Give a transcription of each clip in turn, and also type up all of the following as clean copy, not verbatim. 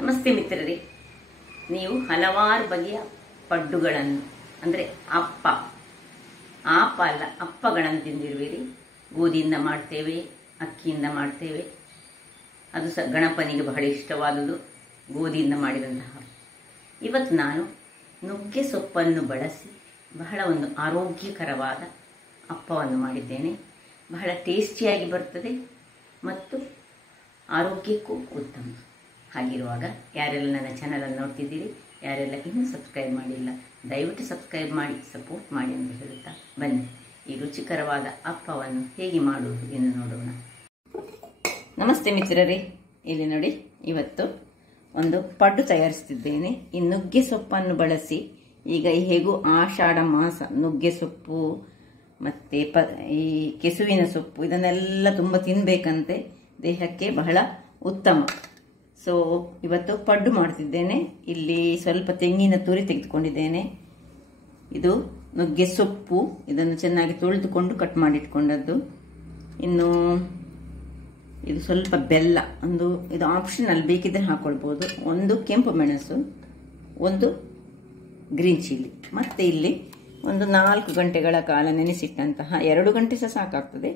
ನಮಸ್ತೆ ಮಿತ್ರರೇ, ನೀವು ಹಲವಾರು ಬಗೆಯ ಪಡ್ಡುಗಳನ್ನು ಅಂದರೆ ಅಪ್ಪಗಳನ್ನು ತಿಂದಿರುವಿರಿ. ಗೋಧಿಯಿಂದ ಮಾಡ್ತೇವೆ, ಅಕ್ಕಿಯಿಂದ ಮಾಡ್ತೇವೆ. ಅದು ಸಹ ಗಣಪನಿಗೆ ಬಹಳ ಇಷ್ಟವಾದುದು, ಗೋಧಿಯಿಂದ ಮಾಡಿದಂತಹ. ಇವತ್ತು ನಾನು ನುಗ್ಗೆ ಸೊಪ್ಪನ್ನು ಬಳಸಿ ಬಹಳ ಒಂದು ಆರೋಗ್ಯಕರವಾದ ಅಪ್ಪವನ್ನು ಮಾಡಿದ್ದೇನೆ. ಬಹಳ ಟೇಸ್ಟಿಯಾಗಿ ಬರ್ತದೆ ಮತ್ತು ಆರೋಗ್ಯಕ್ಕೂ ಉತ್ತಮ. ಹಾಗಿರುವಾಗ ಯಾರೆಲ್ಲ ನನ್ನ ಚಾನಲನ್ನು ನೋಡ್ತಿದ್ದೀರಿ, ಯಾರೆಲ್ಲ ಇನ್ನೂ ಸಬ್ಸ್ಕ್ರೈಬ್ ಮಾಡಿಲ್ಲ, ದಯವಿಟ್ಟು ಸಬ್ಸ್ಕ್ರೈಬ್ ಮಾಡಿ ಸಪೋರ್ಟ್ ಮಾಡಿ ಅಂತ ಹೇಳುತ್ತಾ ಬನ್ನಿ ಈ ರುಚಿಕರವಾದ ಅಪ್ಪವನ್ನು ಹೇಗೆ ಮಾಡುವುದು ಎಂದು ನೋಡೋಣ. ನಮಸ್ತೆ ಮಿತ್ರರೇ, ಇಲ್ಲಿ ನೋಡಿ, ಇವತ್ತು ಒಂದು ಪಡ್ಡು ತಯಾರಿಸ್ತಿದ್ದೇನೆ. ಈ ನುಗ್ಗೆ ಸೊಪ್ಪನ್ನು ಬಳಸಿ. ಈಗ ಹೇಗೂ ಆಷಾಢ ಮಾಸ, ನುಗ್ಗೆ ಸೊಪ್ಪು ಮತ್ತು ಈ ಕೆಸುವಿನ ಸೊಪ್ಪು ಇದನ್ನೆಲ್ಲ ತುಂಬ ತಿನ್ನಬೇಕಂತೆ, ದೇಹಕ್ಕೆ ಬಹಳ ಉತ್ತಮ. ಸೊ ಇವತ್ತು ಪಡ್ಡು ಮಾಡ್ತಿದ್ದೇನೆ. ಇಲ್ಲಿ ಸ್ವಲ್ಪ ತೆಂಗಿನ ತುರಿ ತೆಗೆದುಕೊಂಡಿದ್ದೇನೆ. ಇದು ನುಗ್ಗೆ ಸೊಪ್ಪು, ಇದನ್ನು ಚೆನ್ನಾಗಿ ತೊಳೆದುಕೊಂಡು ಕಟ್ ಮಾಡಿಟ್ಕೊಂಡದ್ದು. ಇನ್ನು ಇದು ಸ್ವಲ್ಪ ಬೆಲ್ಲ, ಇದು ಆಪ್ಷನಲ್, ಬೇಕಿದ್ರೆ ಹಾಕೊಳ್ಬೋದು. ಒಂದು ಕೆಂಪು ಮೆಣಸು, ಒಂದು ಗ್ರೀನ್ ಚಿಲ್ಲಿ, ಮತ್ತೆ ಇಲ್ಲಿ ಒಂದು 4 ಗಂಟೆಗಳ ಕಾಲ ನೆನೆಸಿಟ್ಟಂತಹ 2 ಗಂಟೆ ಸಹ ಸಾಕಾಗ್ತದೆ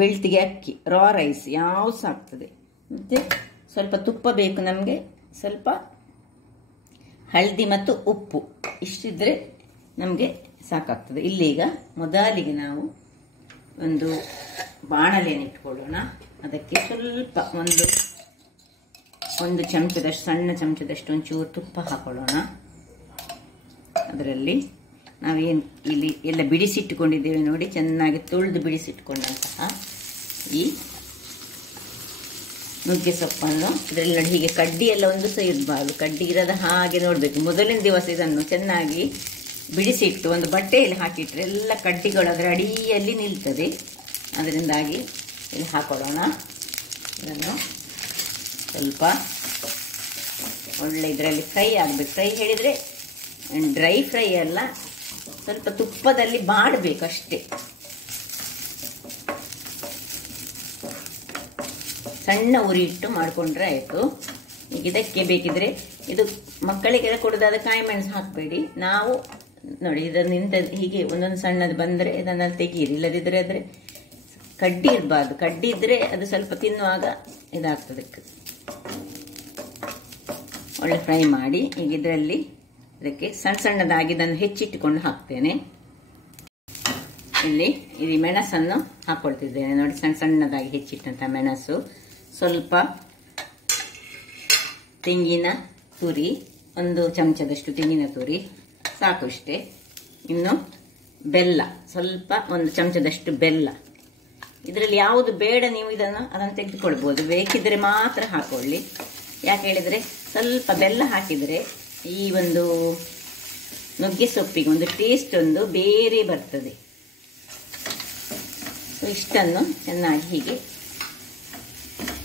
ಬೆಳ್ತಿಗೆ ಅಕ್ಕಿ, ರಾ ರೈಸ್ ಯಾವುದು ಸಾಕ್ತದೆ. ಮತ್ತೆ ಸ್ವಲ್ಪ ತುಪ್ಪ ಬೇಕು ನಮಗೆ, ಸ್ವಲ್ಪ ಹಳದಿ ಮತ್ತು ಉಪ್ಪು, ಇಷ್ಟಿದ್ರೆ ನಮಗೆ ಸಾಕಾಗ್ತದೆ. ಇಲ್ಲೀಗ ಮೊದಲಿಗೆ ನಾವು ಒಂದು ಬಾಣಲೆಯನ್ನು ಇಟ್ಕೊಳ್ಳೋಣ. ಅದಕ್ಕೆ ಸ್ವಲ್ಪ ಒಂದು ಚಮಚದಷ್ಟು, ಸಣ್ಣ ಚಮಚದಷ್ಟು ಒಂಚೂರು ತುಪ್ಪ ಹಾಕೊಳ್ಳೋಣ. ಅದರಲ್ಲಿ ನಾವೇನು ಇಲ್ಲಿ ಎಲ್ಲ ಬಿಡಿಸಿಟ್ಟುಕೊಂಡಿದ್ದೇವೆ ನೋಡಿ, ಚೆನ್ನಾಗಿ ತೊಳೆದು ಬಿಡಿಸಿಟ್ಕೊಂಡಂತಹ ಈ ನುಗ್ಗೆ ಸೊಪ್ಪನ್ನು ಇದರಲ್ಲಿ ನೋಡಿ, ಹೀಗೆ ಕಡ್ಡಿ ಎಲ್ಲ ಒಂದು ಸಹ ಇರಬಾರ್ದು, ಕಡ್ಡಿ ಇರದ ಹಾಗೆ ನೋಡಬೇಕು. ಮೊದಲಿನ ದಿವಸ ಇದನ್ನು ಚೆನ್ನಾಗಿ ಬಿಡಿಸಿಟ್ಟು ಒಂದು ಬಟ್ಟೆಯಲ್ಲಿ ಹಾಕಿಟ್ರೆ ಎಲ್ಲ ಕಡ್ಡಿಗಳು ಅದರ ಅಡಿಯಲ್ಲಿ ನಿಲ್ತದೆ. ಅದರಿಂದಾಗಿ ಇಲ್ಲಿ ಹಾಕೊಳ್ಳೋಣ. ಇದನ್ನು ಸ್ವಲ್ಪ ಒಳ್ಳೆ ಇದರಲ್ಲಿ ಫ್ರೈ ಆಗಬೇಕು. ಫ್ರೈ ಹೇಳಿದರೆ ಡ್ರೈ ಫ್ರೈ ಅಲ್ಲ, ಸ್ವಲ್ಪ ತುಪ್ಪದಲ್ಲಿ ಬಾಡಬೇಕು ಅಷ್ಟೇ. ಸಣ್ಣ ಉರಿ ಇಟ್ಟು ಮಾಡಿಕೊಂಡ್ರೆ ಆಯಿತು. ಈಗ ಇದಕ್ಕೆ ಬೇಕಿದ್ರೆ ಇದು ಮಕ್ಕಳಿಗೆಲ್ಲ ಕೊಡೋದಾದ ಕಾಯಿ ಮೆಣಸು ಹಾಕಬೇಡಿ. ನಾವು ನೋಡಿ, ಇದನ್ನು ಹೀಗೆ ಒಂದೊಂದು ಸಣ್ಣದು ಬಂದರೆ ಇದನ್ನು ತೆಗೀರಿ, ಇಲ್ಲದಿದ್ದರೆ ಆದರೆ ಕಡ್ಡಿ ಇರಬಾರ್ದು. ಕಡ್ಡಿ ಇದ್ದರೆ ಅದು ಸ್ವಲ್ಪ ತಿನ್ನುವಾಗ ಇದಾಗ್ತದೆ. ಒಳ್ಳೆ ಫ್ರೈ ಮಾಡಿ ಈಗ ಇದರಲ್ಲಿ ಇದಕ್ಕೆ ಸಣ್ಣ ಸಣ್ಣದಾಗಿ ಇದನ್ನು ಹೆಚ್ಚಿಟ್ಟುಕೊಂಡು ಹಾಕ್ತೇನೆ. ಇಲ್ಲಿ ಮೆಣಸನ್ನು ಹಾಕೊಳ್ತಿದ್ದೇನೆ ನೋಡಿ, ಸಣ್ಣ ಸಣ್ಣದಾಗಿ ಹೆಚ್ಚಿಟ್ಟಂಥ ಮೆಣಸು, ಸ್ವಲ್ಪ ತೆಂಗಿನ ತುರಿ, 1 ಚಮಚದಷ್ಟು ತೆಂಗಿನ ತುರಿ ಸಾಕು ಇಷ್ಟೇ. ಇನ್ನು ಬೆಲ್ಲ, ಸ್ವಲ್ಪ 1 ಚಮಚದಷ್ಟು ಬೆಲ್ಲ. ಇದರಲ್ಲಿ ಯಾವುದು ಬೇಡ ನೀವು ಅದನ್ನು ತೆಗೆದುಕೊಳ್ಬೋದು, ಬೇಕಿದ್ರೆ ಮಾತ್ರ ಹಾಕೊಳ್ಳಿ. ಯಾಕೆ ಹೇಳಿದರೆ ಸ್ವಲ್ಪ ಬೆಲ್ಲ ಹಾಕಿದರೆ ಈ ಒಂದು ನುಗ್ಗೆ ಸೊಪ್ಪಿಗೆ ಒಂದು ಟೇಸ್ಟ್ ಒಂದು ಬೇರೆ ಬರ್ತದೆ. ಸೊ ಇಷ್ಟನ್ನು ಚೆನ್ನಾಗಿ ಹೀಗೆ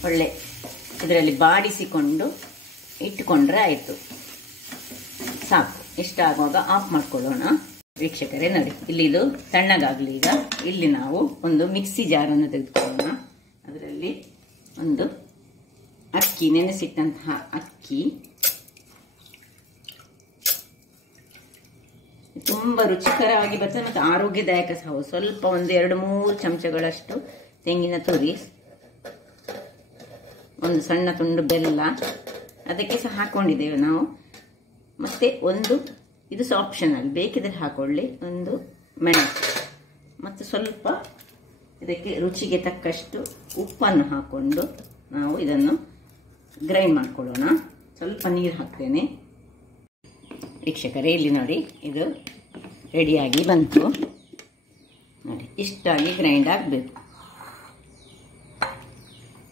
ಒಳ್ಳೆ ಇದರಲ್ಲಿ ಬಾಡಿಸಿಕೊಂಡು ಇಟ್ಟುಕೊಂಡ್ರೆ ಆಯಿತು, ಸಾಕು. ಇಷ್ಟ ಆಗುವಾಗ ಆಫ್ ಮಾಡ್ಕೊಳ್ಳೋಣ. ವೀಕ್ಷಕರೇ ನೋಡಿ, ಇಲ್ಲಿ ಇದು ತಣ್ಣಗಾಗಲಿ. ಈಗ ಇಲ್ಲಿ ನಾವು ಒಂದು ಮಿಕ್ಸಿ ಜಾರನ್ನು ತೆಗೆದುಕೊಳ್ಳೋಣ. ಅದರಲ್ಲಿ ಒಂದು ಅಕ್ಕಿ, ನೆನೆಸಿಟ್ಟಂತಹ ಅಕ್ಕಿ, ತುಂಬ ರುಚಿಕರವಾಗಿ ಬರ್ತದೆ ಮತ್ತು ಆರೋಗ್ಯದಾಯಕ ಸಹ. ಸ್ವಲ್ಪ 1-2-3 ಚಮಚಗಳಷ್ಟು ತೆಂಗಿನ ತುರಿ, ಒಂದು ಸಣ್ಣ ತುಂಡು ಬೆಲ್ಲ ಅದಕ್ಕೆ ಸಹ ಹಾಕೊಂಡಿದ್ದೇವೆ ನಾವು. ಮತ್ತೆ ಇದು ಸಹ ಆಪ್ಷನಲ್, ಬೇಕಿದ್ರೆ ಹಾಕೊಳ್ಳಿ. ಒಂದು ಮೆಣಸು ಮತ್ತು ಸ್ವಲ್ಪ ಇದಕ್ಕೆ ರುಚಿಗೆ ತಕ್ಕಷ್ಟು ಉಪ್ಪನ್ನು ಹಾಕೊಂಡು ನಾವು ಇದನ್ನು ಗ್ರೈಂಡ್ ಮಾಡ್ಕೊಳ್ಳೋಣ. ಸ್ವಲ್ಪ ನೀರು ಹಾಕ್ತೇನೆ. ವೀಕ್ಷಕರೇ, ಇಲ್ಲಿ ನೋಡಿ, ಇದು ರೆಡಿಯಾಗಿ ಬಂತು ನೋಡಿ. ಇಷ್ಟಾಗಿ ಗ್ರೈಂಡ್ ಆಗಬೇಕು.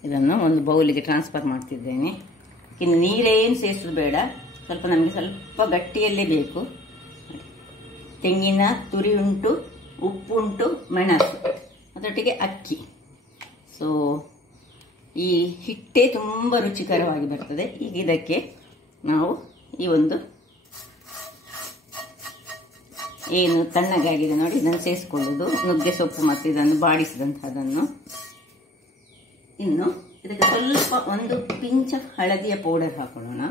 ಇದನ್ನು ಒಂದು ಬೌಲಿಗೆ ಟ್ರಾನ್ಸ್ಫರ್ ಮಾಡ್ತಿದ್ದೇನೆ. ಇನ್ನು ನೀರೇನು ಸೇರಿಸೋದು ಬೇಡ, ನಮಗೆ ಸ್ವಲ್ಪ ಗಟ್ಟಿಯಲ್ಲೇ ಬೇಕು. ತೆಂಗಿನ ತುರಿ ಉಂಟು, ಉಪ್ಪುಂಟು, ಮೆಣಸು, ಅದರೊಟ್ಟಿಗೆ ಅಕ್ಕಿ. ಸೊ ಈ ಹಿಟ್ಟೇ ತುಂಬ ರುಚಿಕರವಾಗಿ ಬರ್ತದೆ. ಈಗ ಇದಕ್ಕೆ ನಾವು ಈ ಒಂದು ಏನು ತಣ್ಣಗಾಗಿದೆ ನೋಡಿ, ಇದನ್ನು ಸೇರಿಸ್ಕೊಳ್ಳೋದು, ನುಗ್ಗೆ ಸೊಪ್ಪು ಮತ್ತು ಇದನ್ನು ಬಾಡಿಸಿದಂಥದ್ದನ್ನು. ಇನ್ನು ಇದಕ್ಕೆ ಸ್ವಲ್ಪ ಒಂದು ಪಿಂಚ್ ಹಳದಿಯ ಪೌಡರ್ ಹಾಕೊಳ್ಳೋಣ.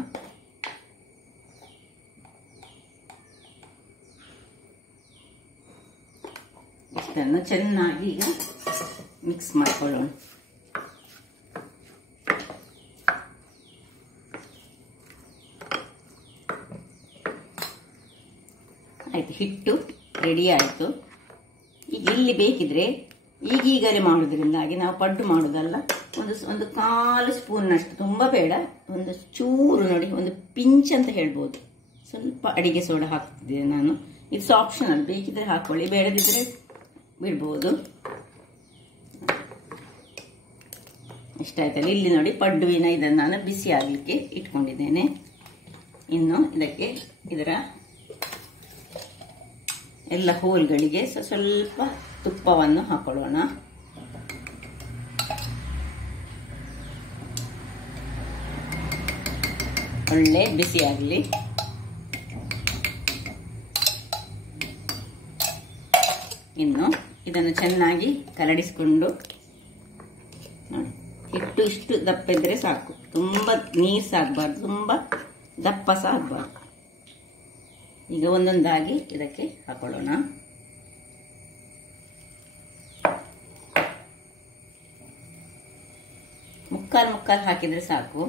ಇಷ್ಟನ್ನು ಚೆನ್ನಾಗಿ ಈಗ ಮಿಕ್ಸ್ ಮಾಡ್ಕೊಳ್ಳೋಣ. ಆಯ್ತು, ಹಿಟ್ಟು ರೆಡಿ ಆಯಿತು. ಈಗ ಇಲ್ಲಿ ಬೇಕಿದ್ರೆ ಈಗೀಗಲೇ ಮಾಡೋದ್ರಿಂದಾಗಿ ನಾವು ಪಡ್ಡು ಮಾಡೋದಲ್ಲ, ಒಂದು 1/4 ಸ್ಪೂನ್ನಷ್ಟು, ತುಂಬ ಬೇಡ, ಒಂದು ಚೂರು ನೋಡಿ, ಒಂದು ಪಿಂಚ್ ಅಂತ ಹೇಳ್ಬೋದು, ಸ್ವಲ್ಪ ಅಡಿಗೆ ಸೋಡಾ ಹಾಕ್ತಿದ್ದೆ ನಾನು. ಇದು ಆಪ್ಷನಲ್, ಬೇಕಿದ್ರೆ ಹಾಕೊಳ್ಳಿ, ಬೇಡದಿದ್ರೆ ಬಿಡ್ಬೋದು. ಇಷ್ಟಾಯ್ತಲ್ಲ. ಇಲ್ಲಿ ನೋಡಿ ಪಡ್ಡುವಿನ ಇದನ್ನು ನಾನು ಬಿಸಿ ಆಗಲಿಕ್ಕೆ ಇಟ್ಕೊಂಡಿದ್ದೇನೆ. ಇನ್ನು ಇದಕ್ಕೆ ಇದರ ಎಲ್ಲ ಹೋಲ್ಗಳಿಗೆ ಸ್ವಲ್ಪ ತುಪ್ಪವನ್ನು ಹಾಕೊಳ್ಳೋಣ. ಒಳ್ಳೆ ಬಿಸಿ ಆಗಲಿ. ಇನ್ನು ಇದನ್ನು ಚೆನ್ನಾಗಿ ಕಲಡಿಸಿಕೊಂಡು ನೋಡಿ, ಹಿಟ್ಟು ಇಷ್ಟು ದಪ್ಪ ಇದ್ರೆ ಸಾಕು, ತುಂಬ ನೀರು ಸಾಕಬಾರ್ದು, ತುಂಬ ದಪ್ಪ ಸಹ ಆಗಬಾರ್ದು. ಈಗ ಒಂದೊಂದಾಗಿ ಇದಕ್ಕೆ ಹಾಕೊಳ್ಳೋಣ. ಮುಕ್ಕಾಲು ಹಾಕಿದ್ರೆ ಸಾಕು.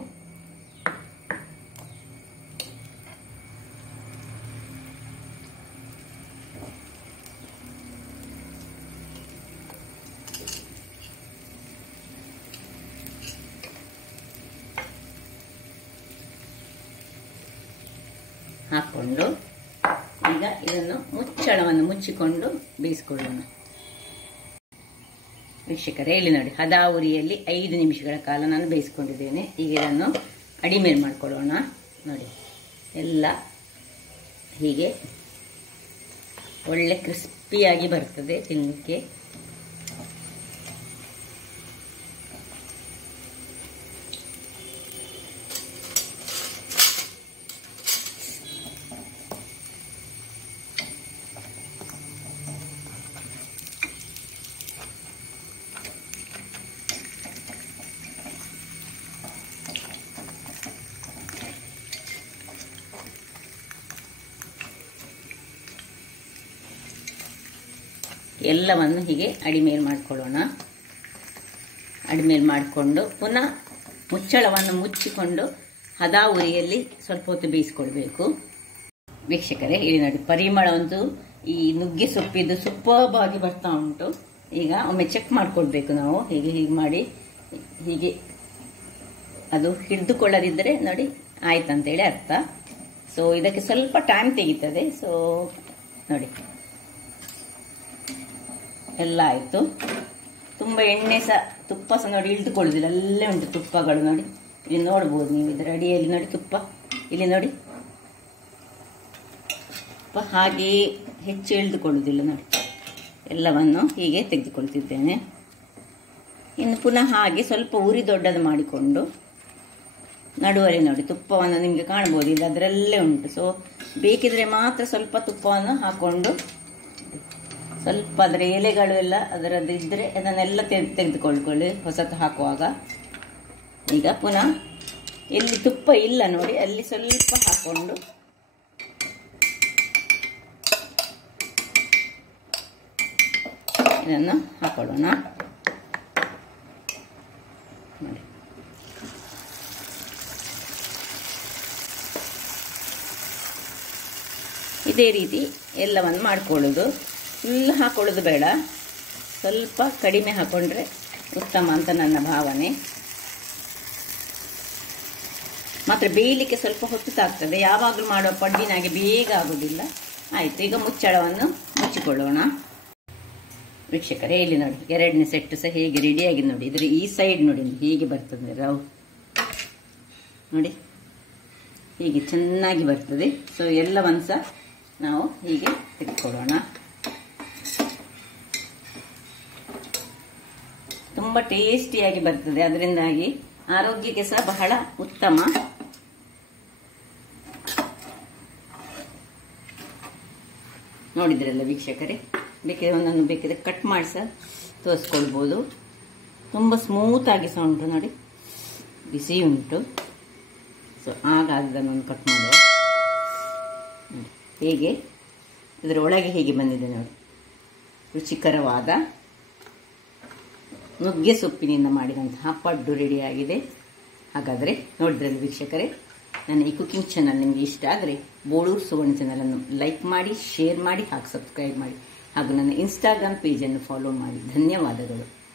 ಹಾಕೊಂಡು ಈಗ ಇದನ್ನು ಮುಚ್ಚಳವನ್ನು ಮುಚ್ಚಿಕೊಂಡು ಬೇಯಿಸಿಕೊಳ್ಳೋಣ. ವೀಕ್ಷಕರೇ, ಇಲ್ಲಿ ನೋಡಿ, ಹದ ಉರಿಯಲ್ಲಿ 5 ನಿಮಿಷಗಳ ಕಾಲ ನಾನು ಬೇಯಿಸ್ಕೊಂಡಿದ್ದೇನೆ. ಈಗ ಇದನ್ನು ಅಡಿಮೇಲ್ ಮಾಡ್ಕೊಳ್ಳೋಣ. ನೋಡಿ, ಎಲ್ಲ ಹೀಗೆ ಒಳ್ಳೆ ಕ್ರಿಸ್ಪಿಯಾಗಿ ಬರ್ತದೆ ತಿನ್ನಲಿಕ್ಕೆ. ಎಲ್ಲವನ್ನು ಹೀಗೆ ಅಡಿಮೇಲ್ ಮಾಡ್ಕೊಳ್ಳೋಣ. ಅಡಿಮೇಲ್ ಮಾಡಿಕೊಂಡು ಪುನಃ ಮುಚ್ಚಳವನ್ನು ಮುಚ್ಚಿಕೊಂಡು ಹದ ಉರಿಯಲ್ಲಿ ಸ್ವಲ್ಪ ಹೊತ್ತು ಬೇಯಿಸ್ಕೊಳ್ಬೇಕು. ವೀಕ್ಷಕರೇ, ಇಲ್ಲಿ ನೋಡಿ, ಪರಿಮಳ ಒಂದು ಈ ನುಗ್ಗೆ ಸೊಪ್ಪಿದ್ದು ಸೂಪರ್ಬಾಗಿ ಬರ್ತಾ ಉಂಟು. ಈಗ ಒಮ್ಮೆ ಚೆಕ್ ಮಾಡ್ಕೊಳ್ಬೇಕು ನಾವು. ಹೀಗೆ ಮಾಡಿ ಹೀಗೆ ಅದು ಹಿಡಿದುಕೊಳ್ಳದಿದ್ದರೆ ನೋಡಿ ಆಯ್ತಂತೇಳಿ ಅರ್ಥ. ಸೊ ಇದಕ್ಕೆ ಸ್ವಲ್ಪ ಟೈಮ್ ತೆಗೀತದೆ. ಸೊ ನೋಡಿ, ಎಲ್ಲ ಆಯಿತು. ತುಂಬ ಎಣ್ಣೆ ಸಹ ತುಪ್ಪ ಸಹ ನೋಡಿ ಇಳಿದುಕೊಳ್ಳೋದಿಲ್ಲ, ಅಲ್ಲೇ ಉಂಟು ತುಪ್ಪಗಳು ನೋಡಿ. ಇಲ್ಲಿ ನೋಡ್ಬೋದು ನೀವು, ಇದರ ಅಡಿಯಲ್ಲಿ ನೋಡಿ ತುಪ್ಪ, ಇಲ್ಲಿ ನೋಡಿ ತುಪ್ಪ ಹಾಗೆಯೇ ಹೆಚ್ಚು ಇಳಿದುಕೊಳ್ಳುವುದಿಲ್ಲ ನೋಡಿ. ಎಲ್ಲವನ್ನು ಹೀಗೆ ತೆಗೆದುಕೊಳ್ತಿದ್ದೇನೆ. ಇನ್ನು ಪುನಃ ಹಾಗೆ ಸ್ವಲ್ಪ ಉರಿ ದೊಡ್ಡದು ಮಾಡಿಕೊಂಡು ನಡುವಲ್ಲಿ ನೋಡಿ ತುಪ್ಪವನ್ನು ನಿಮಗೆ ಕಾಣ್ಬೋದು, ಇಲ್ಲ ಅದರಲ್ಲೇ ಉಂಟು. ಸೊ ಬೇಕಿದ್ರೆ ಮಾತ್ರ ಸ್ವಲ್ಪ ತುಪ್ಪವನ್ನು ಹಾಕೊಂಡು, ಸ್ವಲ್ಪ ಅದರ ಎಲೆಗಳು ಎಲ್ಲ ಅದರದ್ದು ಇದ್ದರೆ ಅದನ್ನೆಲ್ಲ ತೆಗೆದುಕೊಳ್ಕೊಳ್ಳಿ ಹೊಸತು ಹಾಕುವಾಗ. ಈಗ ಪುನಃ ಎಲ್ಲಿ ತುಪ್ಪ ಇಲ್ಲ ನೋಡಿ ಅಲ್ಲಿ ಸ್ವಲ್ಪ ಹಾಕೊಂಡು ಇದನ್ನು ಹಾಕೊಳ್ಳೋಣ. ನೋಡಿ, ಇದೇ ರೀತಿ ಎಲ್ಲವನ್ನು ಮಾಡಿಕೊಳ್ಳೋದು. ಫುಲ್ ಹಾಕೊಳ್ಳೋದು ಬೇಡ, ಸ್ವಲ್ಪ ಕಡಿಮೆ ಹಾಕೊಂಡ್ರೆ ಉತ್ತಮ ಅಂತ ನನ್ನ ಭಾವನೆ. ಮಾತ್ರ ಬೇಯಲಿಕ್ಕೆ ಸ್ವಲ್ಪ ಹೊತ್ತು ತಾಗ್ತದೆ, ಯಾವಾಗಲೂ ಮಾಡುವ ಪಡ್ಡಿನಾಗೆ ಬೇಗ ಆಗೋದಿಲ್ಲ. ಆಯಿತು, ಈಗ ಮುಚ್ಚಳವನ್ನು ಮುಚ್ಚಿಕೊಳ್ಳೋಣ. ವೀಕ್ಷಕರೇ, ಇಲ್ಲಿ ನೋಡಿ, 2ನೇ ಸೆಟ್ ಸಹ ಹೇಗೆ ರೆಡಿಯಾಗಿ ನೋಡಿ. ಇದ್ರ ಈ ಸೈಡ್ ನೋಡಿ ಹೀಗೆ ಬರ್ತದೆ ರವ್ ನೋಡಿ, ಹೀಗೆ ಚೆನ್ನಾಗಿ ಬರ್ತದೆ. ಸೊ ಎಲ್ಲವನ್ನು ಸಹ ನಾವು ಹೀಗೆ ತೆಗೆದುಕೊಳ್ಳೋಣ. ತುಂಬ ಟೇಸ್ಟಿಯಾಗಿ ಬರ್ತದೆ, ಅದರಿಂದಾಗಿ ಆರೋಗ್ಯಕ್ಕೆ ಸಹ ಬಹಳ ಉತ್ತಮ. ನೋಡಿದ್ರಲ್ಲ ವೀಕ್ಷಕರೇ, ಬೇಕಿದ್ರೆ ಒಂದೊಂದು ಬೇಕಿದ್ರೆ ಕಟ್ ಮಾಡಿ ಸಹ ತೋರಿಸ್ಕೊಳ್ಬೋದು. ತುಂಬ ಸ್ಮೂತಾಗಿ ಸಹ ಉಂಟು ನೋಡಿ, ಬಿಸಿ ಉಂಟು. ಸೊ ಆಗ ಅದನ್ನು ಕಟ್ ಮಾಡುವ. ಹೇಗೆ ಇದರ ಒಳಗೆ ಹೇಗೆ ಬಂದಿದೆ ನೋಡಿ, ರುಚಿಕರವಾದ ನುಗ್ಗೆ ಸೊಪ್ಪಿನಿಂದ ಮಾಡಿದಂತಹ ಪಡ್ಡು ರೆಡಿಯಾಗಿದೆ. ಹಾಗಾದರೆ ನೋಡಿದ್ರಲ್ಲಿ ವೀಕ್ಷಕರೇ, ನನ್ನ ಈ ಕುಕಿಂಗ್ ಚಾನಲ್ ನಿಮಗೆ ಇಷ್ಟ ಆದರೆ ಬೋಳೂರು ಸುವರ್ಣ ಚಾನಲನ್ನು ಲೈಕ್ ಮಾಡಿ, ಶೇರ್ ಮಾಡಿ, ಹಾಗೂ ಸಬ್ಸ್ಕ್ರೈಬ್ ಮಾಡಿ, ಹಾಗೂ ನನ್ನ ಇನ್ಸ್ಟಾಗ್ರಾಮ್ ಪೇಜನ್ನು ಫಾಲೋ ಮಾಡಿ. ಧನ್ಯವಾದಗಳು.